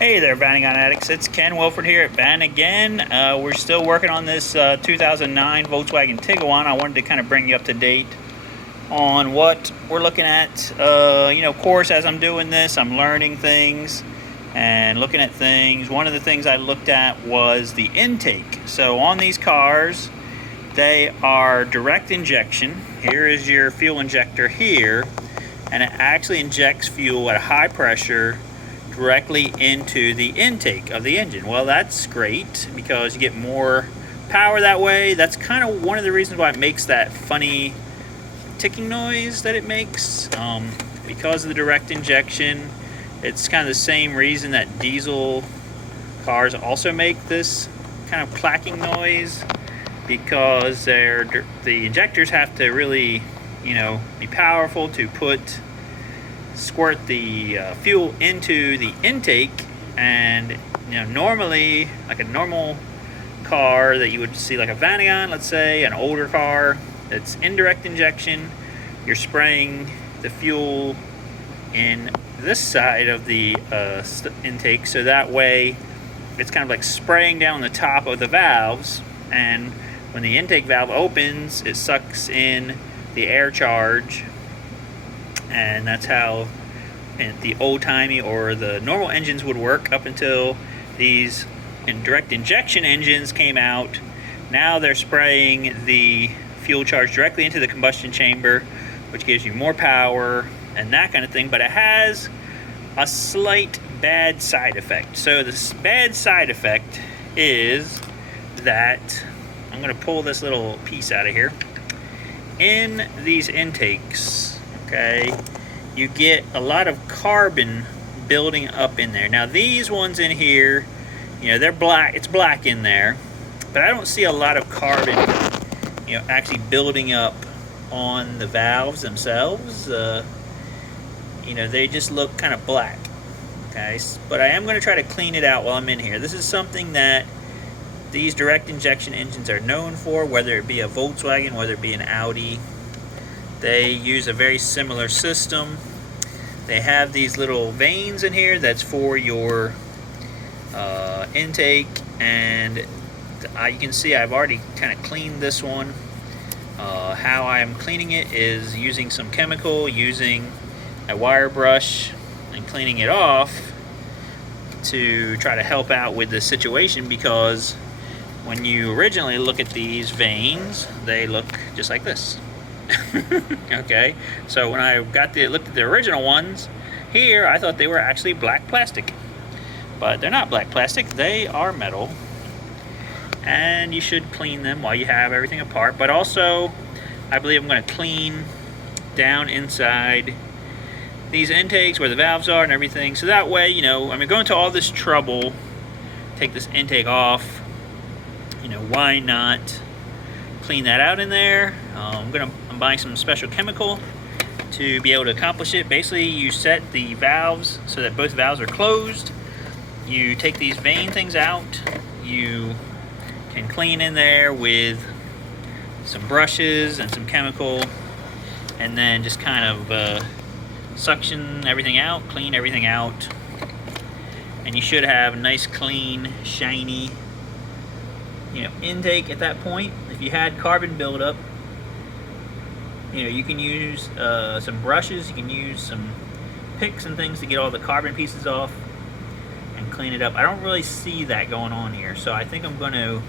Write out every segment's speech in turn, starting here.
Hey there, Vanning addicts. It's Ken Wilford here at Van again. We're still working on this 2009 Volkswagen Tiguan. I wanted to kind of bring you up to date on what we're looking at. Of course, as I'm doing this, I'm learning things and looking at things. One of the things I looked at was the intake. So on these cars, they are direct injection. Here is your fuel injector here, and it actually injects fuel at a high pressure directly into the intake of the engine. Well, that's great because you get more power that way. That's kind of one of the reasons why it makes that funny ticking noise that it makes, because of the direct injection. It's kind of the same reason that diesel cars also make this kind of clacking noise, because the injectors have to really, be powerful to squirt the fuel into the intake. And normally, like a normal car that you would see, like a Vanagon, let's say, an older car that's indirect injection, you're spraying the fuel in this side of the intake, so that way it's kind of like spraying down the top of the valves, and when the intake valve opens, it sucks in the air charge. And that's how the old-timey or the normal engines would work up until these direct injection engines came out. Now they're spraying the fuel charge directly into the combustion chamber, which gives you more power and that kind of thing, but it has a slight bad side effect. So this bad side effect is that, I'm going to pull this little piece out of here. In these intakes, okay, you get a lot of carbon building up in there. Now these ones in here, they're black, it's black in there, but I don't see a lot of carbon, actually building up on the valves themselves. They just look kind of black, okay? But I am going to try to clean it out while I'm in here. This is something that these direct injection engines are known for, whether it be a Volkswagen, whether it be an Audi. They use a very similar system. They have these little vanes in here that's for your intake, and you can see I've already kind of cleaned this one. How I'm cleaning it is using some chemical, using a wire brush, and cleaning it off to try to help out with the situation, because when you originally look at these vanes, they look just like this. Okay, so when I looked at the original ones here, I thought they were actually black plastic, but they're not black plastic, they are metal. And you should clean them while you have everything apart. But also, I believe I'm going to clean down inside these intakes where the valves are and everything, so that way, going to all this trouble, take this intake off, why not clean that out in there? I'm buying some special chemical to be able to accomplish it. Basically, you set the valves so that both valves are closed. You take these vane things out. You can clean in there with some brushes and some chemical, and then just kind of suction everything out, clean everything out, and you should have a nice, clean, shiny, intake at that point. If you had carbon buildup, you can use some brushes, you can use some picks and things to get all the carbon pieces off and clean it up. I don't really see that going on here, so I think I'm going to,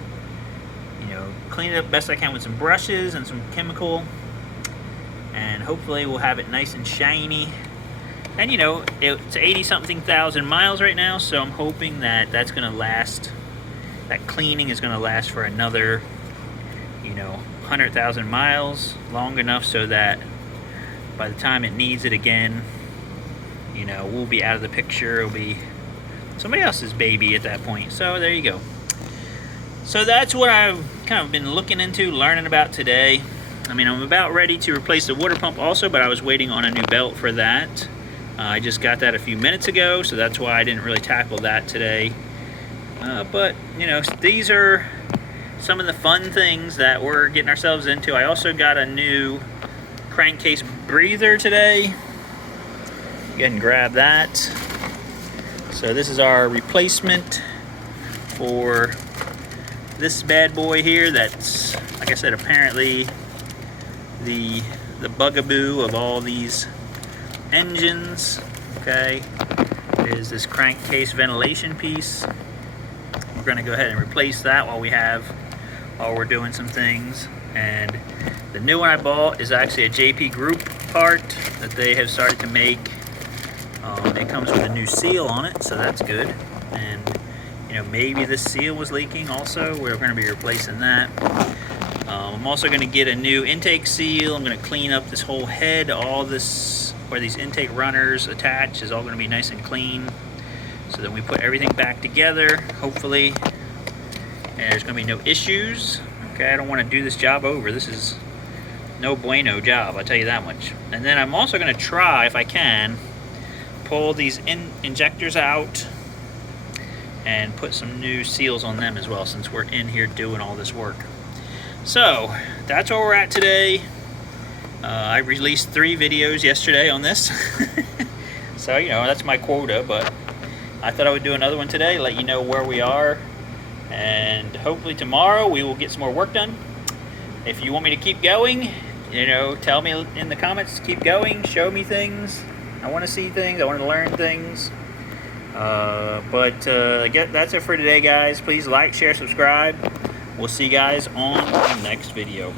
clean it up best I can with some brushes and some chemical, and hopefully we'll have it nice and shiny. And it's 80-something thousand miles right now, so I'm hoping that that's going to last. That cleaning is going to last for another, 100,000 miles, long enough so that by the time it needs it again, we'll be out of the picture. It'll be somebody else's baby at that point. So there you go. So that's what I've kind of been looking into, learning about today. I'm about ready to replace the water pump also, but I was waiting on a new belt for that. I just got that a few minutes ago, so that's why I didn't really tackle that today. But, these are some of the fun things that we're getting ourselves into. I also got a new crankcase breather today. Go ahead and grab that. So this is our replacement for this bad boy here. That's, like I said, apparently the bugaboo of all these engines. Okay, is this crankcase ventilation piece. We're going to go ahead and replace that while we're doing some things. And the new one I bought is actually a JP Group part that they have started to make. It comes with a new seal on it, so that's good. And you know, maybe the seal was leaking also. We're going to be replacing that. I'm also going to get a new intake seal. I'm going to clean up this whole head. All this, where these intake runners attach, is all going to be nice and clean. So then we put everything back together, hopefully, and there's going to be no issues. Okay, I don't want to do this job over. This is no bueno job, I'll tell you that much. And then I'm also going to try, if I can, pull these injectors out and put some new seals on them as well, since we're in here doing all this work. So that's where we're at today. I released 3 videos yesterday on this. So, you know, that's my quota, but I thought I would do another one today, let you know where we are, and hopefully tomorrow we will get some more work done. If you want me to keep going, you know, tell me in the comments to keep going, show me things. I want to see things, I want to learn things. That's it for today, guys. Please like, share, subscribe. We'll see you guys on the next video.